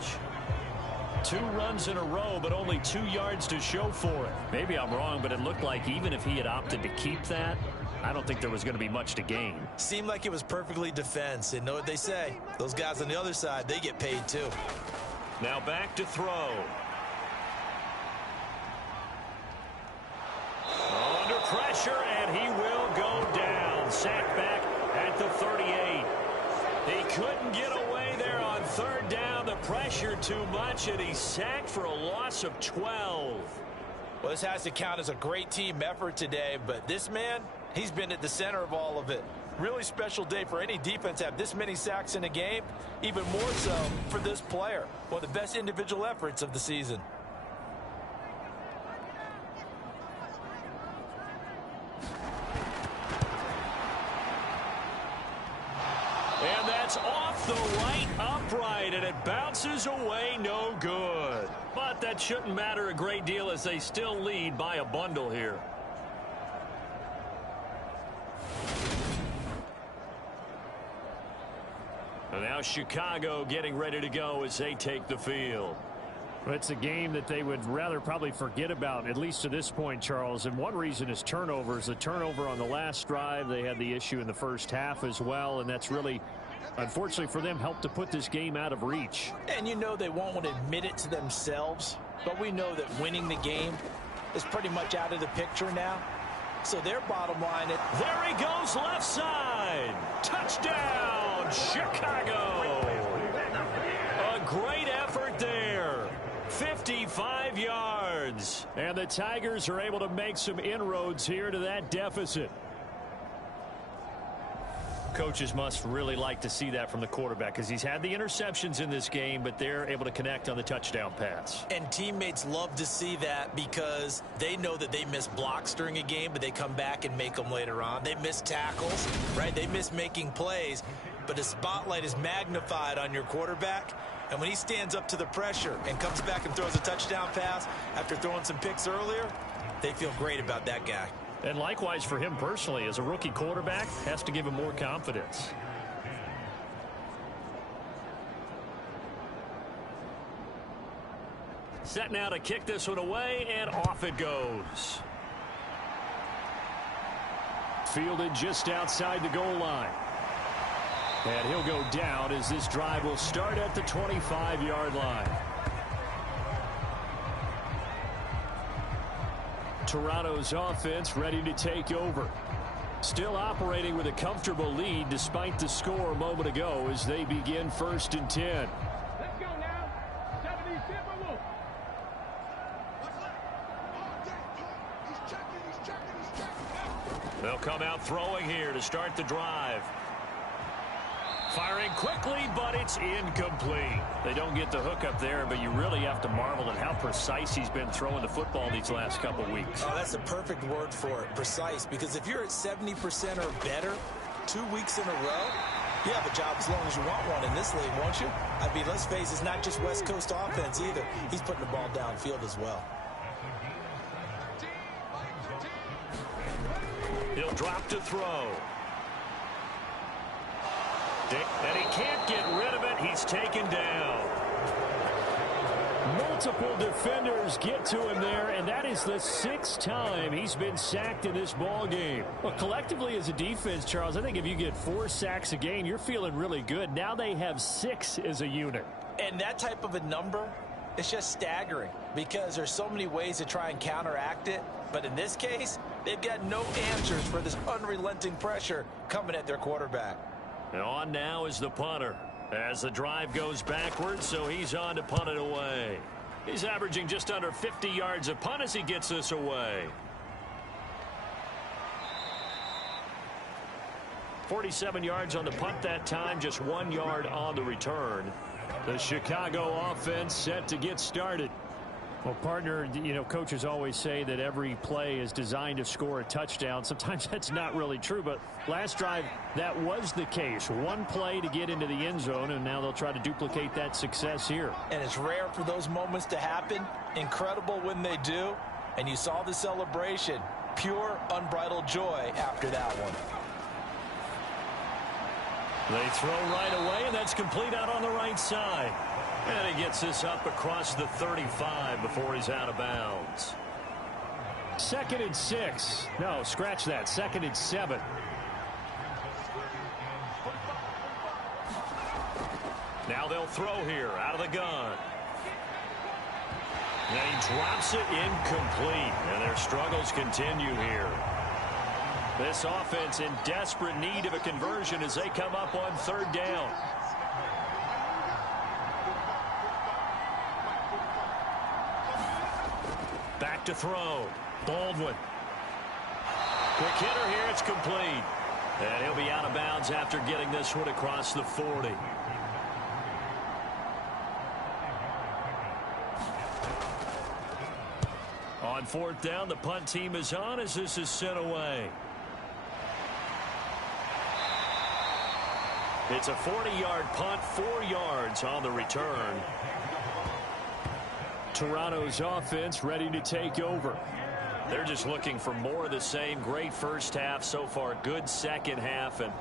2 runs in a row, but only 2 yards to show for it. Maybe I'm wrong, but it looked like even if he had opted to keep that, I don't think there was going to be much to gain. Seemed like it was perfectly defense. And know what they say? Those guys on the other side, they get paid too. Now back to throw. Under pressure, and he will go down. Sacked back at the 38. He couldn't get away there on 3rd down. The pressure too much, and he's sacked for a loss of 12. Well, this has to count as a great team effort today, but this man, he's been at the center of all of it. Really special day for any defense to have this many sacks in a game, even more so for this player. One of the best individual efforts of the season. And that's off the right upright, and it bounces away no good. But that shouldn't matter a great deal as they still lead by a bundle here. And now Chicago getting ready to go as they take the field. Well, it's a game that they would rather probably forget about, at least to this point, Charles. And one reason is turnovers. The turnover on the last drive, they had the issue in the first half as well, and that's really, unfortunately for them, helped to put this game out of reach. And you know they won't want to admit it to themselves, but we know that winning the game is pretty much out of the picture now. So their bottom line is... There he goes, left side. Touchdown, Chicago. A great effort there. 55 yards. And the Tigers are able to make some inroads here to that deficit. Coaches must really like to see that from the quarterback because he's had the interceptions in this game, but they're able to connect on the touchdown pass. And teammates love to see that because they know that they miss blocks during a game, but they come back and make them later on. They miss tackles, right? They miss making plays, but the spotlight is magnified on your quarterback. And when he stands up to the pressure and comes back and throws a touchdown pass after throwing some picks earlier, they feel great about that guy. And likewise for him personally, as a rookie quarterback, has to give him more confidence. Set now to kick this one away, and off it goes. Fielded just outside the goal line. And he'll go down as this drive will start at the 25-yard line. Toronto's offense ready to take over. Still operating with a comfortable lead despite the score a moment ago as they begin 1st and 10. Let's go now. 77. They'll come out throwing here to start the drive. Firing quickly, but it's incomplete. They don't get the hook up there, but you really have to marvel at how precise he's been throwing the football these last couple weeks. Oh, that's the perfect word for it, precise, because if you're at 70% or better 2 weeks in a row, you have a job as long as you want one in this league, won't you? I mean, let's face it, it's not just West Coast offense either. He's putting the ball downfield as well. He'll drop to throw. And he can't get rid of it. He's taken down. Multiple defenders get to him there, and that is the 6th time he's been sacked in this ball game. Well, collectively as a defense, Charles, I think if you get 4 sacks a game, you're feeling really good. Now they have 6 as a unit. And that type of a number, it's just staggering because there's so many ways to try and counteract it. But in this case, they've got no answers for this unrelenting pressure coming at their quarterback. And on now is the punter as the drive goes backwards, so he's on to punt it away. He's averaging just under 50 yards a punt as he gets this away. 47 yards on the punt that time, just 1 yard on the return. The Chicago offense set to get started. Well, partner, you know, coaches always say that every play is designed to score a touchdown. Sometimes that's not really true, but last drive, that was the case. 1 play to get into the end zone, and now they'll try to duplicate that success here. And it's rare for those moments to happen. Incredible when they do. And you saw the celebration. Pure, unbridled joy after that one. They throw right away, and that's complete out on the right side. And he gets this up across the 35 before he's out of bounds. 2nd and 6. No, scratch that. 2nd and 7. Now they'll throw here out of the gun. And he drops it incomplete. And their struggles continue here. This offense in desperate need of a conversion as they come up on 3rd down. Back to throw. Baldwin. Quick hitter here. It's complete. And he'll be out of bounds after getting this one across the 40. On 4th down, the punt team is on as this is sent away. It's a 40-yard punt, 4 yards on the return. Toronto's offense ready to take over. They're just looking for more of the same. Great first half so far. Good second half. And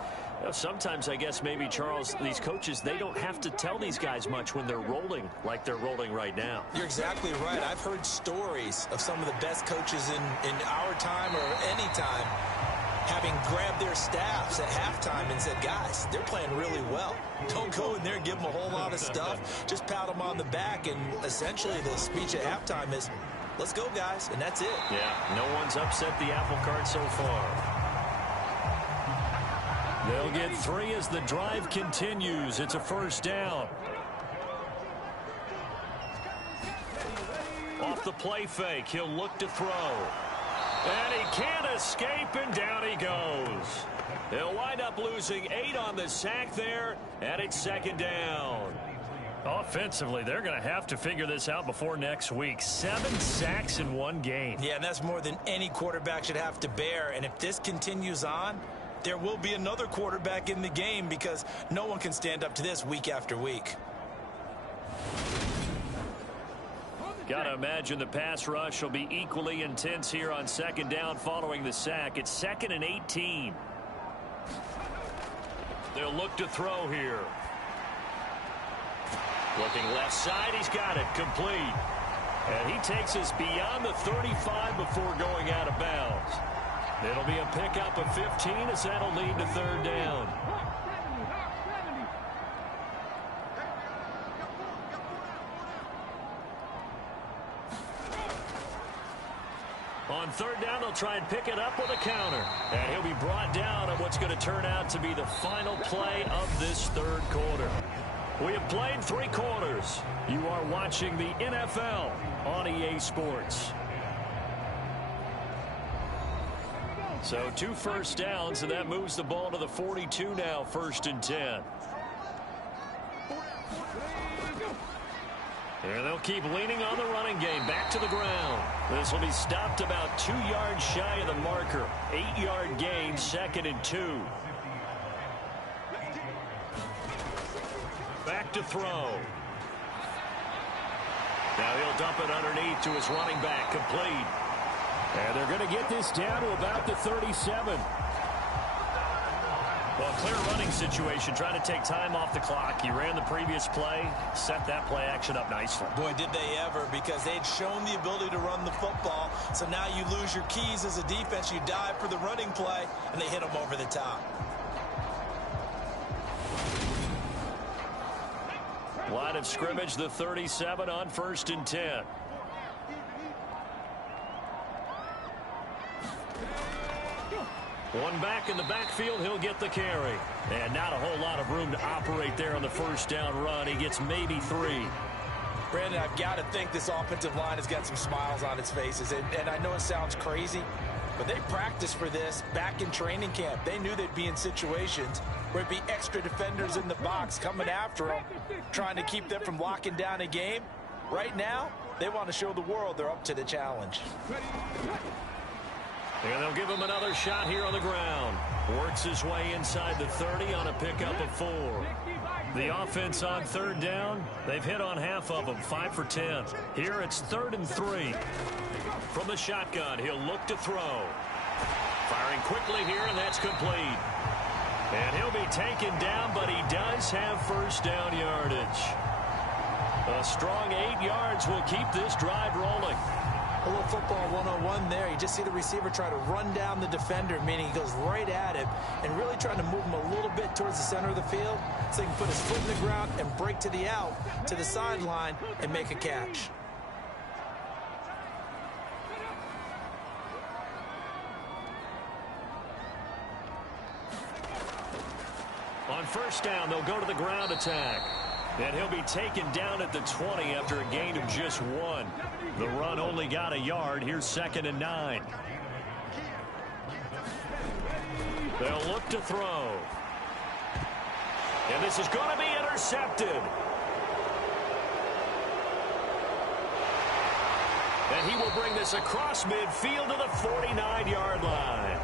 you know, sometimes I guess maybe, Charles, these coaches, they don't have to tell these guys much when they're rolling like they're rolling right now. You're exactly right. I've heard stories of some of the best coaches in our time or any time having grabbed their staffs at halftime and said, guys, they're playing really well. Don't go in there and give them a whole lot of stuff. Just pat them on the back. And essentially the speech at halftime is, let's go, guys. And that's it. Yeah, no one's upset the apple cart so far. They'll get 3 as the drive continues. It's a 1st down. Off the play fake, he'll look to throw. And he can't escape, and down he goes. He'll wind up losing 8 on the sack there, and it's 2nd down. Offensively, they're going to have to figure this out before next week. 7 sacks in 1 game. Yeah, and that's more than any quarterback should have to bear. And if this continues on, there will be another quarterback in the game because no one can stand up to this week after week. Got to imagine the pass rush will be equally intense here on 2nd down following the sack. It's 2nd and 18. They'll look to throw here. Looking left side, he's got it complete. And he takes us beyond the 35 before going out of bounds. It'll be a pickup of 15 as that'll lead to 3rd down. On third down, they'll try and pick it up with a counter. And he'll be brought down on what's going to turn out to be the final play of this third quarter. We have played 3 quarters. You are watching the NFL on EA Sports. So 2 first downs, and that moves the ball to the 42 now, 1st and 10. And they'll keep leaning on the running game. Back to the ground. This will be stopped about 2 yards shy of the marker. 8-yard gain, 2nd and 2. Back to throw. Now he'll dump it underneath to his running back. Complete. And they're going to get this down to about the 37. Well, clear running situation. Trying to take time off the clock. He ran the previous play. Set that play action up nicely. Boy, did they ever, because they'd shown the ability to run the football. So now you lose your keys as a defense. You dive for the running play, and they hit them over the top. Line of scrimmage, the 37 on 1st and 10. One back in the backfield, he'll get the carry. And not a whole lot of room to operate there on the first down run. He gets maybe 3. Brandon, I've got to think this offensive line has got some smiles on its faces. And I know it sounds crazy, but they practiced for this back in training camp. They knew they'd be in situations where it'd be extra defenders in the box coming after them, trying to keep them from locking down a game. Right now, they want to show the world they're up to the challenge. And they'll give him another shot here on the ground. Works his way inside the 30 on a pickup of 4. The offense on third down, they've hit on half of them, 5 for 10. Here it's 3rd and 3. From the shotgun, he'll look to throw. Firing quickly here, and that's complete. And he'll be taken down, but he does have first down yardage. A strong 8 yards will keep this drive rolling. A little football 101 there. You just see the receiver try to run down the defender, meaning he goes right at him and really trying to move him a little bit towards the center of the field so he can put his foot in the ground and break to the out, to the sideline, and make a catch. On first down, they'll go to the ground attack. And he'll be taken down at the 20 after a gain of just 1. The run only got a yard. Here's 2nd and 9. They'll look to throw. And this is going to be intercepted. And he will bring this across midfield to the 49-yard line.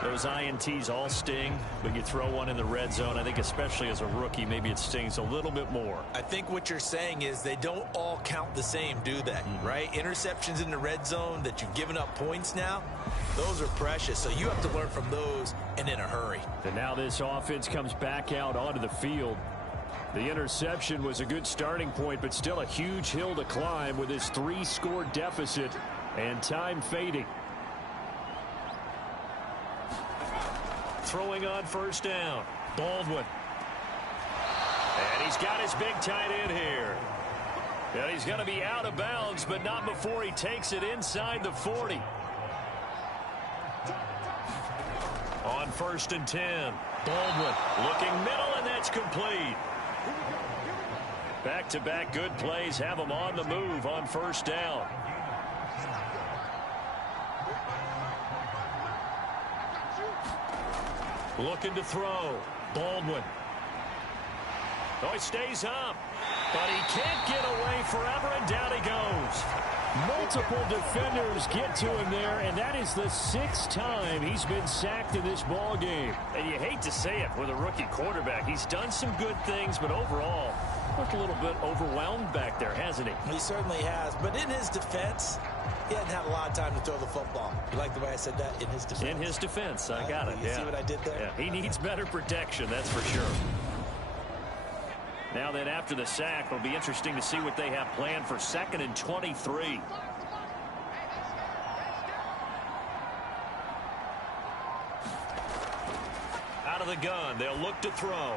Those INTs all sting, but you throw one in the red zone. I think especially as a rookie, maybe it stings a little bit more. I think what you're saying is they don't all count the same, do they? Right? Interceptions in the red zone that you've given up points now, those are precious. So you have to learn from those and in a hurry. And now this offense comes back out onto the field. The interception was a good starting point, but still a huge hill to climb with his 3-score deficit and time fading. Throwing on first down. Baldwin. And he's got his big tight end here. And he's going to be out of bounds, but not before he takes it inside the 40. On 1st and 10. Baldwin looking middle, and that's complete. Back-to-back good plays have him on the move on first down. Looking to throw. Baldwin. Oh, he stays up. But he can't get away forever, and down he goes. Multiple defenders get to him there, and that is the 6th time he's been sacked in this ball game. And you hate to say it with a rookie quarterback. He's done some good things, but overall, looked a little bit overwhelmed back there, hasn't he? He certainly has. But in his defense, he hadn't had a lot of time to throw the football. You like the way I said that? In his defense. In his defense. I got it. You see what I did there? Yeah, he needs better protection, that's for sure. Now then, after the sack, it'll be interesting to see what they have planned for 2nd and 23. Out of the gun, they'll look to throw.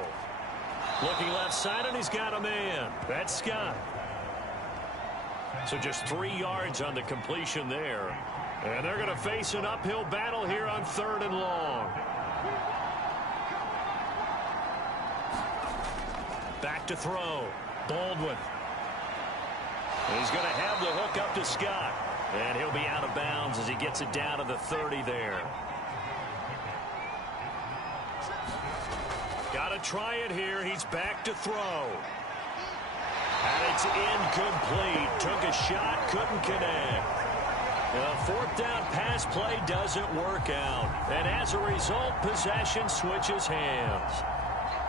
Looking left side, and he's got a man. That's Scott. So just 3 yards on the completion there. And they're going to face an uphill battle here on 3rd and long. Back to throw. Baldwin. He's going to have the hook up to Scott. And he'll be out of bounds as he gets it down to the 30 there. Got to try it here. He's back to throw. And it's incomplete. Took a shot, couldn't connect. The 4th down pass play doesn't work out. And as a result, possession switches hands.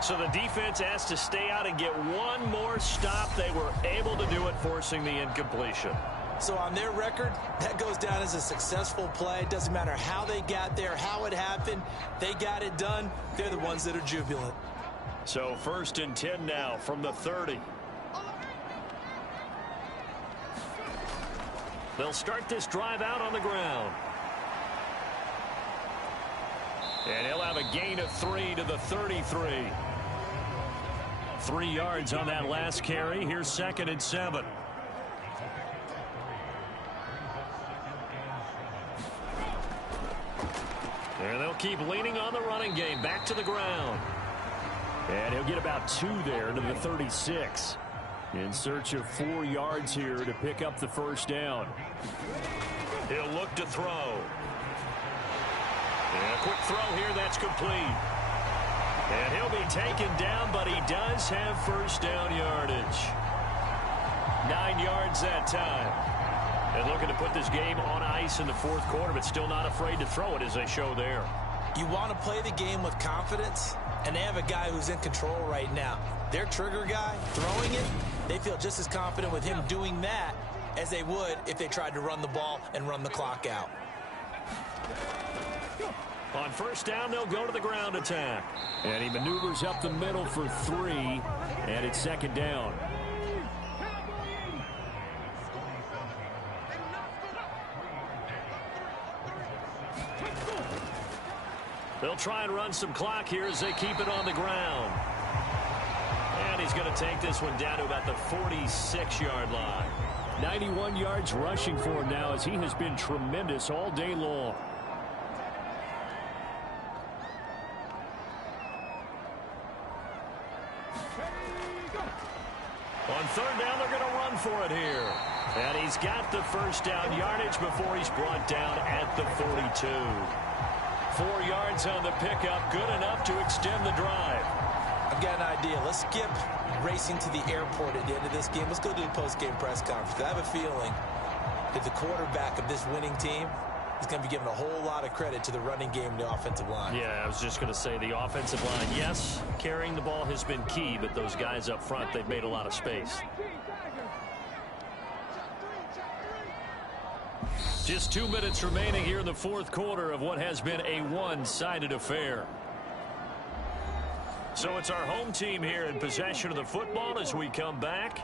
So the defense has to stay out and get one more stop. They were able to do it, forcing the incompletion. So on their record, that goes down as a successful play. It doesn't matter how they got there, how it happened. They got it done. They're the ones that are jubilant. So 1st and 10 now from the 30. They'll start this drive out on the ground. And he'll have a gain of 3 to the 33. 3 yards on that last carry. Here's 2nd and 7. And they'll keep leaning on the running game. Back to the ground. And he'll get about 2 there to the 36. In search of 4 yards here to pick up the 1st down. He'll look to throw. And a quick throw here that's complete. And he'll be taken down, but he does have 1st down yardage. 9 yards that time. And looking to put this game on ice in the 4th quarter, but still not afraid to throw it as they show there. You want to play the game with confidence, and they have a guy who's in control right now. Their trigger guy throwing it, they feel just as confident with him doing that as they would if they tried to run the ball and run the clock out. On 1st down, they'll go to the ground attack. And he maneuvers up the middle for 3, and it's 2nd down. They'll try and run some clock here as they keep it on the ground. And he's going to take this one down to about the 46-yard line. 91 yards rushing for him now as he has been tremendous all day long. On 3rd down, they're going to run for it here. And he's got the 1st down yardage before he's brought down at the 42. 4 yards on the pickup, good enough to extend the drive. I've got an idea. Let's skip racing to the airport at the end of this game. Let's go to the post-game press conference. I have a feeling that the quarterback of this winning team is going to be given a whole lot of credit to the running game and the offensive line. Yeah, I was just going to say the offensive line, yes, carrying the ball has been key, but those guys up front, they've made a lot of space. Just 2 minutes remaining here in the 4th quarter of what has been a one-sided affair. So it's our home team here in possession of the football as we come back.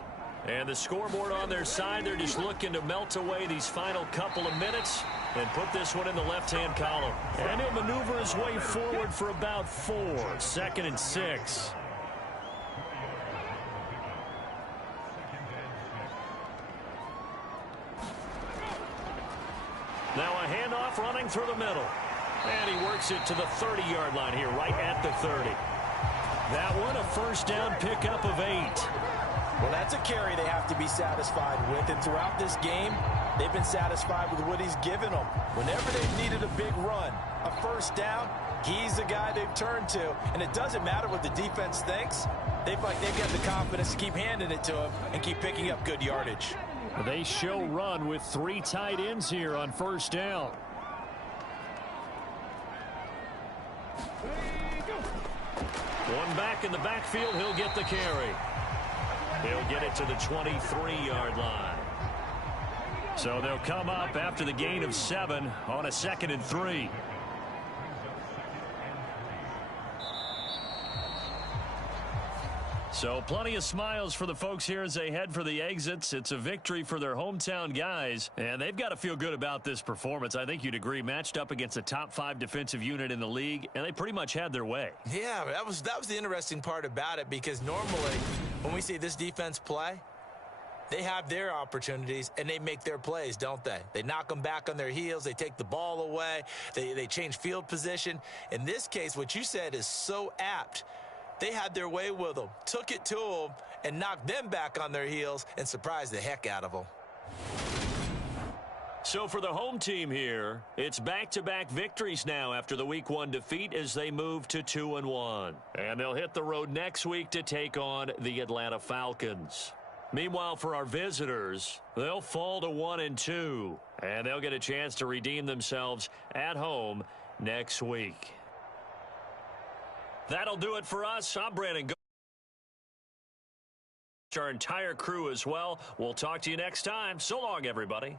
And the scoreboard on their side, they're just looking to melt away these final couple of minutes and put this one in the left-hand column. And he'll maneuver his way forward for about 4. 2nd and 6. Now a handoff running through the middle. And he works it to the 30-yard line here, right at the 30. That one a 1st down pickup of 8. Well, that's a carry they have to be satisfied with. And throughout this game, they've been satisfied with what he's given them. Whenever they've needed a big run, a 1st down, he's the guy they've turned to. And it doesn't matter what the defense thinks. They feel like they've got the confidence to keep handing it to him and keep picking up good yardage. They show run with 3 tight ends here on 1st down. One back in the backfield, he'll get the carry. He'll get it to the 23-yard line. So they'll come up after the gain of 7 on a 2nd and 3. So plenty of smiles for the folks here as they head for the exits. It's a victory for their hometown guys, and they've got to feel good about this performance. I think you'd agree, matched up against a top 5 defensive unit in the league, and they pretty much had their way. Yeah, that was the interesting part about it, because normally when we see this defense play, they have their opportunities, and they make their plays, don't they? They knock them back on their heels. They take the ball away. They change field position. In this case, what you said is so apt. They had their way with them, took it to them, and knocked them back on their heels and surprised the heck out of them. So for the home team here, it's back-to-back victories now after the Week 1 defeat as they move to 2-1. And they'll hit the road next week to take on the Atlanta Falcons. Meanwhile, for our visitors, they'll fall to 1-2, and they'll get a chance to redeem themselves at home next week. That'll do it for us. I'm Brandon. Our entire crew as well. We'll talk to you next time. So long, everybody.